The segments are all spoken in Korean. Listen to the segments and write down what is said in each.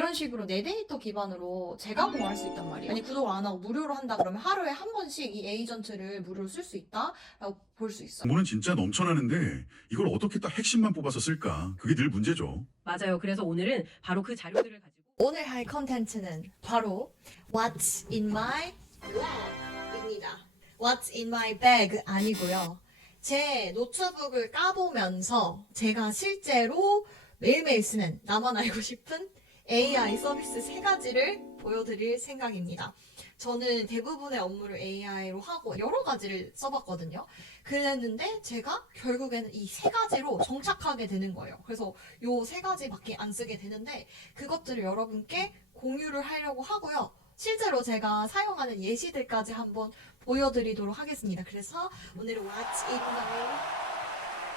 이런 식으로 내 데이터 기반으로 재가공할 수 있단 말이에요. 아니 구독을 안 하고 무료로 한다 그러면 하루에 한 번씩 이 에이전트를 무료로 쓸 수 있다라고 볼 수 있어요. 정보는 진짜 넘쳐나는데 이걸 어떻게 딱 핵심만 뽑아서 쓸까? 그게 늘 문제죠. 맞아요. 그래서 오늘은 바로 그 자료들을 가지고 오늘 할 컨텐츠는 바로 What's in my bag입니다. What's in my bag 아니고요. 제 노트북을 까보면서 제가 실제로 매일매일 쓰는 나만 알고 싶은 AI 서비스 세 가지를 보여드릴 생각입니다. 저는 대부분의 업무를 AI로 하고 여러 가지를 써봤거든요. 그랬는데 제가 결국에는 이 세 가지로 정착하게 되는 거예요. 그래서 요 세 가지밖에 안 쓰게 되는데 그것들을 여러분께 공유를 하려고 하고요. 실제로 제가 사용하는 예시들까지 한번 보여드리도록 하겠습니다. 그래서 오늘은 What's in my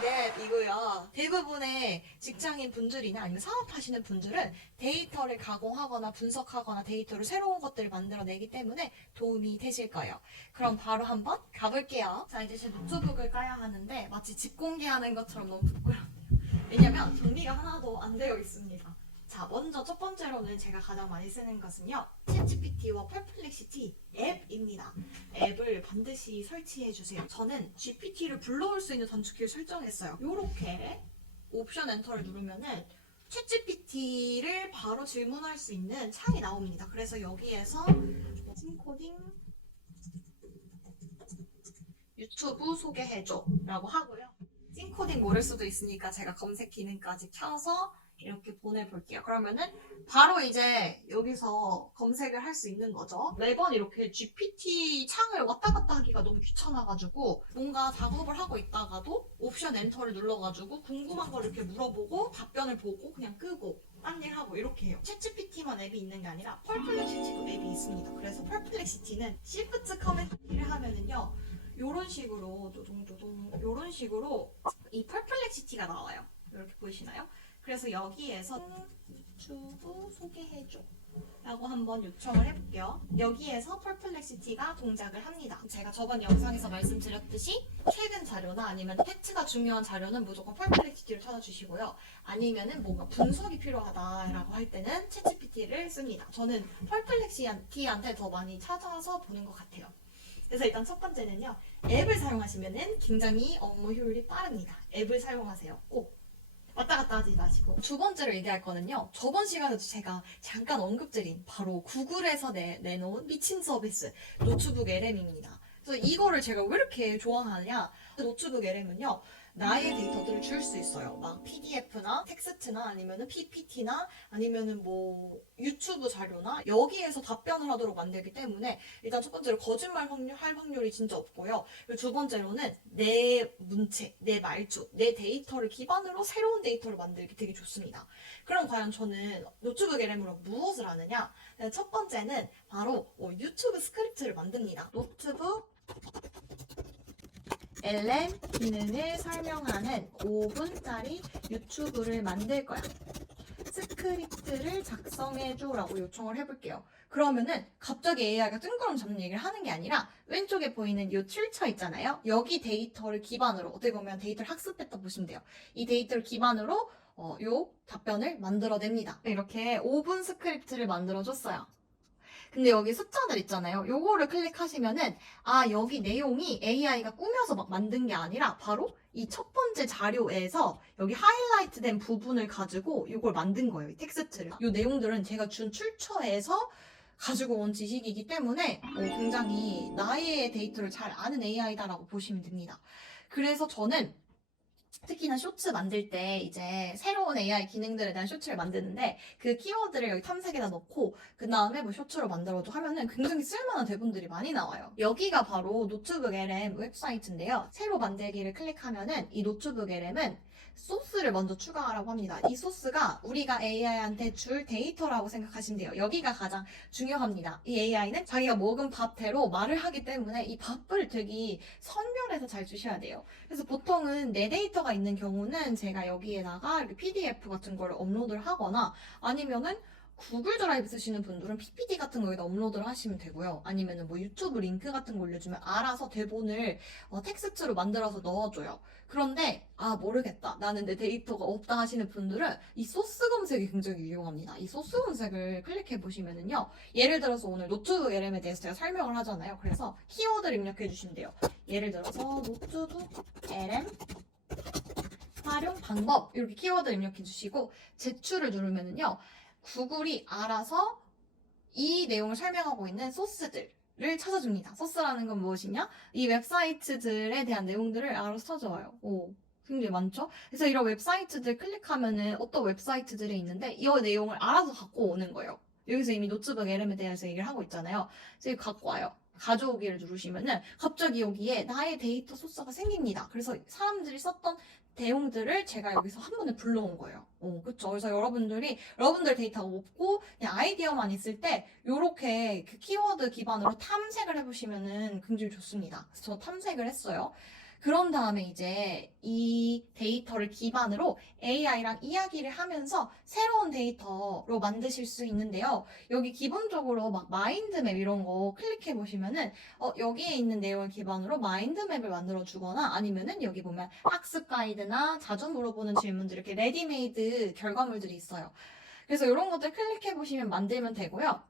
랩이고요. 대부분의 직장인 분들이나 아니면 사업하시는 분들은 데이터를 가공하거나 분석하거나 데이터를 새로운 것들을 만들어내기 때문에 도움이 되실 거예요. 그럼 바로 한번 가볼게요. 자, 이제 제 노트북을 까야 하는데 마치 집 공개하는 것처럼 너무 부끄럽네요. 왜냐면 정리가 하나도 안 되어 있습니다. 자, 먼저 첫 번째로는 제가 가장 많이 쓰는 것은요. 챗GPT와 퍼플렉시티 앱입니다. 앱을 반드시 설치해 주세요. 저는 GPT를 불러올 수 있는 단축키를 설정했어요. 요렇게 옵션 엔터를 누르면은 챗GPT를 바로 질문할 수 있는 창이 나옵니다. 그래서 여기에서 sim코딩 유튜브 소개해줘 라고 하고요. 싱코딩 모를 수도 있으니까 제가 검색 기능까지 켜서 이렇게 보내볼게요. 그러면은 바로 이제 여기서 검색을 할 수 있는 거죠. 매번 이렇게 GPT 창을 왔다 갔다 하기가 너무 귀찮아가지고 뭔가 작업을 하고 있다가도 옵션 엔터를 눌러가지고 궁금한 걸 이렇게 물어보고 답변을 보고 그냥 끄고 딴 일 하고 이렇게 해요. 챗GPT만 앱이 있는 게 아니라 펄플렉시티도 앱이 있습니다. 그래서 펄플렉시티는 시프트 커맨드를 하면은요. 요런 식으로 도동도동 요런 식으로 이 펄플렉시티가 나와요. 이렇게 보이시나요? 그래서 여기에서 유튜브 소개해줘 라고 한번 요청을 해볼게요. 여기에서 펄플렉시티가 동작을 합니다. 제가 저번 영상에서 말씀드렸듯이 최근 자료나 아니면 팩트가 중요한 자료는 무조건 펄플렉시티를 찾아주시고요. 아니면은 뭔가 분석이 필요하다라고 할 때는 챗GPT를 씁니다. 저는 펄플렉시티한테 더 많이 찾아서 보는 것 같아요. 그래서 일단 첫 번째는요. 앱을 사용하시면은 굉장히 업무 효율이 빠릅니다. 앱을 사용하세요. 꼭. 왔다 갔다 하지 마시고. 두 번째로 얘기할 거는요. 저번 시간에도 제가 잠깐 언급드린 바로 구글에서 내, 내놓은 미친 서비스 노트북 LM입니다. 그래서 이거를 제가 왜 이렇게 좋아하느냐. 노트북 LM은요. 나의 데이터들을 줄 수 있어요. 막 PDF나 텍스트나 아니면은 PPT나 아니면은 뭐 유튜브 자료나 여기에서 답변을 하도록 만들기 때문에 일단 첫 번째로 거짓말 확률, 할 확률이 진짜 없고요. 그리고 두 번째로는 내 문체, 내 말투, 내 데이터를 기반으로 새로운 데이터를 만들기 되게 좋습니다. 그럼 과연 저는 노트북 LM으로 무엇을 하느냐? 네, 첫 번째는 바로 어, 유튜브 스크립트를 만듭니다. 노트북 LM 기능을 설명하는 5분짜리 유튜브를 만들 거야. 스크립트를 작성해줘 라고 요청을 해볼게요. 그러면은 갑자기 AI가 뜬구름 잡는 얘기를 하는 게 아니라 왼쪽에 보이는 이 출처 있잖아요. 여기 데이터를 기반으로 어떻게 보면 데이터를 학습했다 보시면 돼요. 이 데이터를 기반으로 어, 요 답변을 만들어냅니다. 이렇게 5분 스크립트를 만들어줬어요. 근데 여기 숫자들 있잖아요. 요거를 클릭하시면은 아 여기 내용이 AI가 꾸며서 막 만든 게 아니라 바로 이 첫 번째 자료에서 여기 하이라이트 된 부분을 가지고 이걸 만든 거예요. 이 텍스트를. 이 내용들은 제가 준 출처에서 가지고 온 지식이기 때문에 어, 굉장히 나의 데이터를 잘 아는 AI다라고 보시면 됩니다. 그래서 저는 특히나 쇼츠 만들 때 이제 새로운 AI 기능들에 대한 쇼츠를 만드는데 그 키워드를 여기 탐색에다 넣고 그 다음에 뭐 쇼츠로 만들어도 하면은 굉장히 쓸만한 대본들이 많이 나와요. 여기가 바로 노트북 LM 웹사이트인데요. 새로 만들기를 클릭하면은 이 노트북 LM은 소스를 먼저 추가하라고 합니다. 이 소스가 우리가 AI한테 줄 데이터라고 생각하시면 돼요. 여기가 가장 중요합니다. 이 AI는 자기가 먹은 밥대로 말을 하기 때문에 이 밥을 되게 선별해서 잘 주셔야 돼요. 그래서 보통은 내 데이터가 있는 경우는 제가 여기에다가 이렇게 PDF 같은 걸 업로드를 하거나 아니면은 구글 드라이브 쓰시는 분들은 PPT 같은 거 여기다 업로드를 하시면 되고요. 아니면은 뭐 유튜브 링크 같은 거 올려주면 알아서 대본을 어, 텍스트로 만들어서 넣어줘요. 그런데 아 모르겠다. 나는 내 데이터가 없다 하시는 분들은 이 소스 검색이 굉장히 유용합니다. 이 소스 검색을 클릭해 보시면은요 예를 들어서 오늘 노트북 LM에 대해서 제가 설명을 하잖아요. 그래서 키워드를 입력해 주시면 돼요. 예를 들어서 노트북 LM 활용 방법 이렇게 키워드 입력해 주시고 제출을 누르면은요 구글이 알아서 이 내용을 설명하고 있는 소스들 를 찾아줍니다. 소스라는 건 무엇이냐? 이 웹사이트들에 대한 내용들을 알아서 찾아와요. 오, 굉장히 많죠? 그래서 이런 웹사이트들 클릭하면은 어떤 웹사이트들이 있는데 이 내용을 알아서 갖고 오는 거예요. 여기서 이미 노트북 LM에 대해서 얘기를 하고 있잖아요. 그래서 갖고 와요. 가져오기를 누르시면은 갑자기 여기에 나의 데이터 소스가 생깁니다. 그래서 사람들이 썼던 내용들을 제가 여기서 한 번에 불러온 거예요. 어, 그쵸. 그래서 여러분들이, 여러분들 데이터가 없고, 그냥 아이디어만 있을 때, 요렇게 그 키워드 기반으로 탐색을 해보시면은 굉장히 좋습니다. 그래서 저 탐색을 했어요. 그런 다음에 이제 이 데이터를 기반으로 AI랑 이야기를 하면서 새로운 데이터로 만드실 수 있는데요. 여기 기본적으로 막 마인드맵 이런 거 클릭해 보시면은 어, 여기에 있는 내용을 기반으로 마인드맵을 만들어 주거나 아니면은 여기 보면 학습 가이드나 자주 물어보는 질문들 이렇게 레디메이드 결과물들이 있어요. 그래서 이런 것들 클릭해 보시면 만들면 되고요.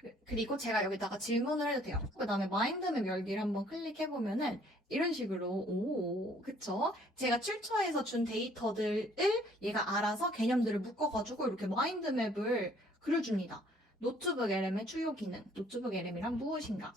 그- 그리고 제가 여기다가 질문을 해도 돼요. 그 다음에 마인드맵 열기를 한번 클릭해 보면은 이런 식으로 오 그쵸? 제가 출처에서 준 데이터들을 얘가 알아서 개념들을 묶어가지고 이렇게 마인드맵을 그려줍니다. 노트북 LM의 주요 기능, 노트북 LM이란 무엇인가?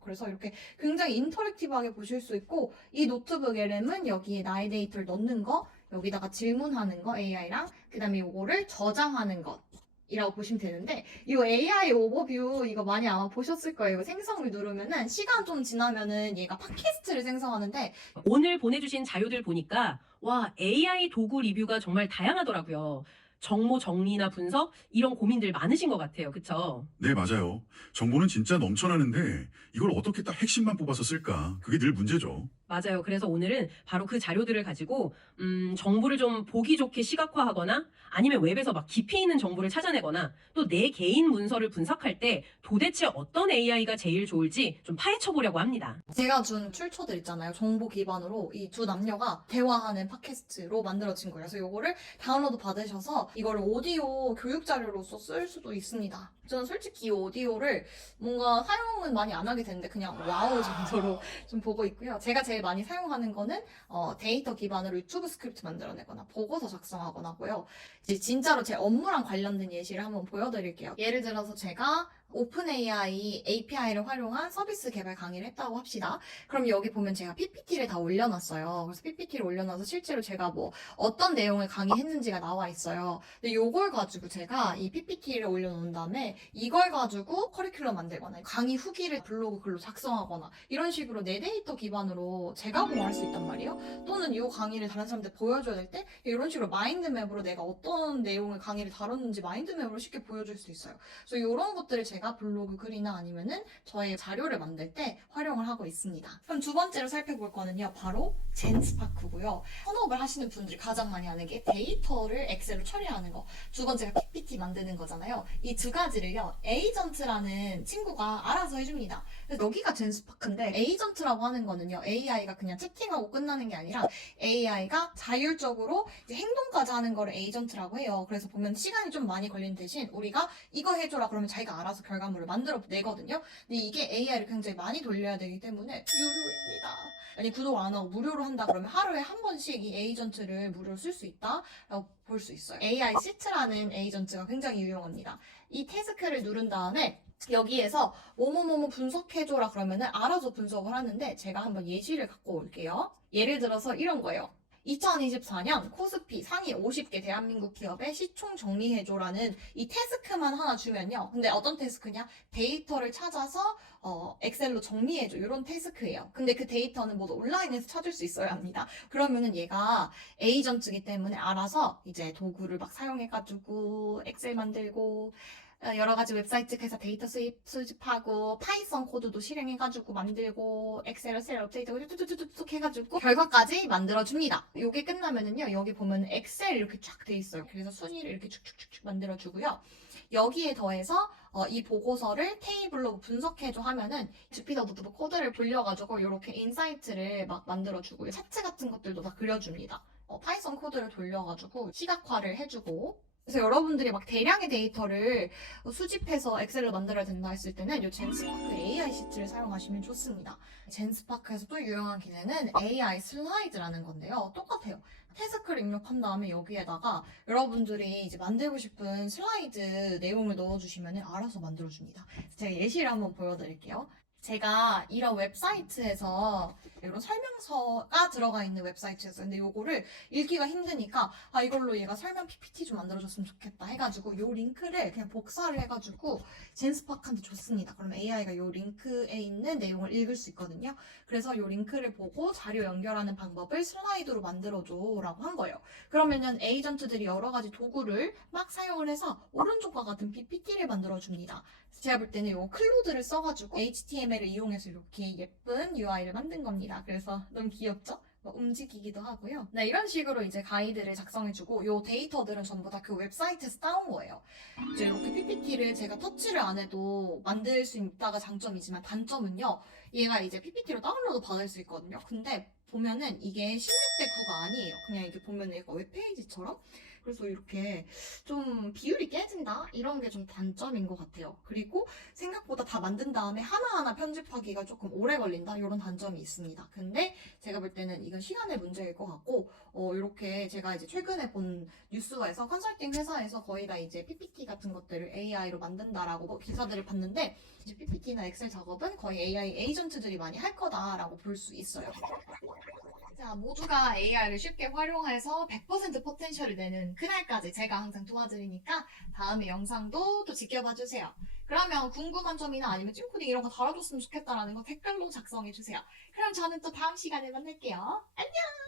그래서 이렇게 굉장히 인터랙티브하게 보실 수 있고 이 노트북 LM은 여기에 나의 데이터를 넣는 거, 여기다가 질문하는 거 AI랑 그 다음에 이거를 저장하는 것. 이라고 보시면 되는데 이 AI 오버뷰 이거 많이 아마 보셨을 거예요. 생성을 누르면은 시간 좀 지나면은 얘가 팟캐스트를 생성하는데 오늘 보내주신 자료들 보니까 와 AI 도구 리뷰가 정말 다양하더라고요. 정보 정리나 분석 이런 고민들 많으신 것 같아요. 그쵸? 네, 맞아요. 정보는 진짜 넘쳐나는데 이걸 어떻게 딱 핵심만 뽑아서 쓸까? 그게 늘 문제죠. 맞아요. 그래서 오늘은 바로 그 자료들을 가지고 음, 정보를 좀 보기 좋게 시각화하거나 아니면 웹에서 막 깊이 있는 정보를 찾아내거나 또 내 개인 문서를 분석할 때 도대체 어떤 AI가 제일 좋을지 좀 파헤쳐 보려고 합니다. 제가 준 출처들 있잖아요. 정보 기반으로 이 두 남녀가 대화하는 팟캐스트로 만들어진 거예요. 그래서 이거를 다운로드 받으셔서 이거를 오디오 교육 자료로서 쓸 수도 있습니다. 저는 솔직히 이 오디오를 뭔가 사용은 많이 안 하게 되는데 그냥 와우 정도로 좀 보고 있고요. 제가 제일 많이 사용하는 거는 어, 데이터 기반으로 유튜브 스크립트 만들어내거나 보고서 작성하거나 하고요. 이제 진짜로 제 업무랑 관련된 예시를 한번 보여드릴게요. 예를 들어서 제가 오픈 AI API를 활용한 서비스 개발 강의를 했다고 합시다. 그럼 여기 보면 제가 PPT를 다 올려놨어요. 그래서 PPT를 올려놔서 실제로 제가 뭐 어떤 내용을 강의했는지가 나와 있어요. 근데 이걸 가지고 제가 이 PPT를 올려놓은 다음에 이걸 가지고 커리큘럼 만들거나 강의 후기를 블로그 글로 작성하거나 이런 식으로 내 데이터 기반으로 제가공할 수 있단 말이에요. 또는 이 강의를 다른 사람한테 보여줘야 될 때 이런 식으로 마인드맵으로 내가 어떤 내용의 강의를 다뤘는지 마인드맵으로 쉽게 보여줄 수 있어요. 그래서 이런 것들을 제가 블로그 글이나 아니면은 저의 자료를 만들 때 활용을 하고 있습니다. 그럼 두 번째로 살펴볼 거는요, 바로 젠스파크고요. 현업을 하시는 분들이 가장 많이 하는 게 데이터를 엑셀로 처리하는 거. 두 번째가 PPT 만드는 거잖아요. 이 두 가지를요, 에이전트라는 친구가 알아서 해줍니다. 여기가 젠스파크인데, 에이전트라고 하는 거는요, AI가 그냥 채팅하고 끝나는 게 아니라 AI가 자율적으로 행동까지 하는 거를 에이전트라고 해요. 그래서 보면 시간이 좀 많이 걸리는 대신 우리가 이거 해줘라 그러면 자기가 알아서 결과물을 만들어 내거든요. 근데 이게 AI를 굉장히 많이 돌려야 되기 때문에 유료입니다. 아니 구독 안 하고 무료로 한다 그러면 하루에 한 번씩 이 에이전트를 무료로 쓸 수 있다라고 볼 수 있어요. AI 시트라는 에이전트가 굉장히 유용합니다. 이 태스크를 누른 다음에 여기에서 뭐뭐뭐뭐 분석해줘라 그러면은 알아서 분석을 하는데 제가 한번 예시를 갖고 올게요. 예를 들어서 이런 거예요. 2024년 코스피 상위 50개 대한민국 기업의 시총 정리해줘라는 이 태스크만 하나 주면요. 근데 어떤 태스크냐? 데이터를 찾아서 어, 엑셀로 정리해줘. 이런 태스크예요. 근데 그 데이터는 모두 온라인에서 찾을 수 있어야 합니다. 그러면은 얘가 에이전트기 때문에 알아서 이제 도구를 막 사용해가지고 엑셀 만들고 어, 여러 가지 웹사이트에서 데이터 수입, 수집하고 파이썬 코드도 실행해가지고 만들고 엑셀, 셀 업데이트하고 뚝뚝뚝뚝 해가지고 결과까지 만들어줍니다. 요게 끝나면은요 여기 보면 엑셀 이렇게 쫙 돼 있어요. 그래서 순위를 이렇게 쭉쭉쭉쭉 만들어주고요. 여기에 더해서 어, 이 보고서를 테이블로 분석해줘 하면은 주피터 노트북 코드를 불려가지고 이렇게 인사이트를 막 만들어주고요. 차트 같은 것들도 다 그려줍니다. 어, 파이썬 코드를 돌려가지고 시각화를 해주고 그래서 여러분들이 막 대량의 데이터를 수집해서 엑셀로 만들어야 된다 했을 때는 이 젠스파크 AI 시트를 사용하시면 좋습니다. 젠스파크에서 또 유용한 기능은 AI 슬라이드라는 건데요. 똑같아요. 태스크를 입력한 다음에 여기에다가 여러분들이 이제 만들고 싶은 슬라이드 내용을 넣어주시면 알아서 만들어줍니다. 제가 예시를 한번 보여드릴게요. 제가 이런 웹사이트에서 이런 설명서가 들어가 있는 웹사이트였어요. 근데 요거를 읽기가 힘드니까 아 이걸로 얘가 설명 PPT 좀 만들어줬으면 좋겠다 해가지고 요 링크를 그냥 복사를 해가지고 젠스파크한테 줬습니다. 그럼 AI가 요 링크에 있는 내용을 읽을 수 있거든요. 그래서 요 링크를 보고 자료 연결하는 방법을 슬라이드로 만들어줘라고 한 거예요. 그러면은 에이전트들이 여러 가지 도구를 막 사용을 해서 오른쪽과 같은 PPT를 만들어줍니다. 제가 볼 때는 요 클로드를 써가지고 HTML을 이용해서 이렇게 예쁜 UI를 만든 겁니다. 그래서 너무 귀엽죠? 뭐 움직이기도 하고요. 네, 이런 식으로 이제 가이드를 작성해주고 요 데이터들은 전부 다 그 웹사이트에서 따온 거예요. 이제 이렇게 PPT를 제가 터치를 안 해도 만들 수 있다가 장점이지만 단점은요. 얘가 이제 PPT로 다운로드 받을 수 있거든요. 근데 보면은 이게 16대 9가 아니에요. 그냥 이게 보면은 얘가 웹페이지처럼 그래서 이렇게 좀 비율이 깨진다? 이런 게 좀 단점인 것 같아요. 그리고 생각보다 다 만든 다음에 하나하나 편집하기가 조금 오래 걸린다? 이런 단점이 있습니다. 근데 제가 볼 때는 이건 시간의 문제일 것 같고, 어, 이렇게 제가 이제 최근에 본 뉴스에서 컨설팅 회사에서 거의 다 이제 PPT 같은 것들을 AI로 만든다라고 뭐 기사들을 봤는데, 이제 PPT나 엑셀 작업은 거의 AI 에이전트들이 많이 할 거다라고 볼 수 있어요. 자, 모두가 AI를 쉽게 활용해서 100% 포텐셜을 내는 그날까지 제가 항상 도와드리니까 다음에 영상도 또 지켜봐 주세요. 그러면 궁금한 점이나 아니면 찜코딩 이런 거 달아줬으면 좋겠다라는 거 댓글로 작성해 주세요. 그럼 저는 또 다음 시간에 만날게요. 안녕!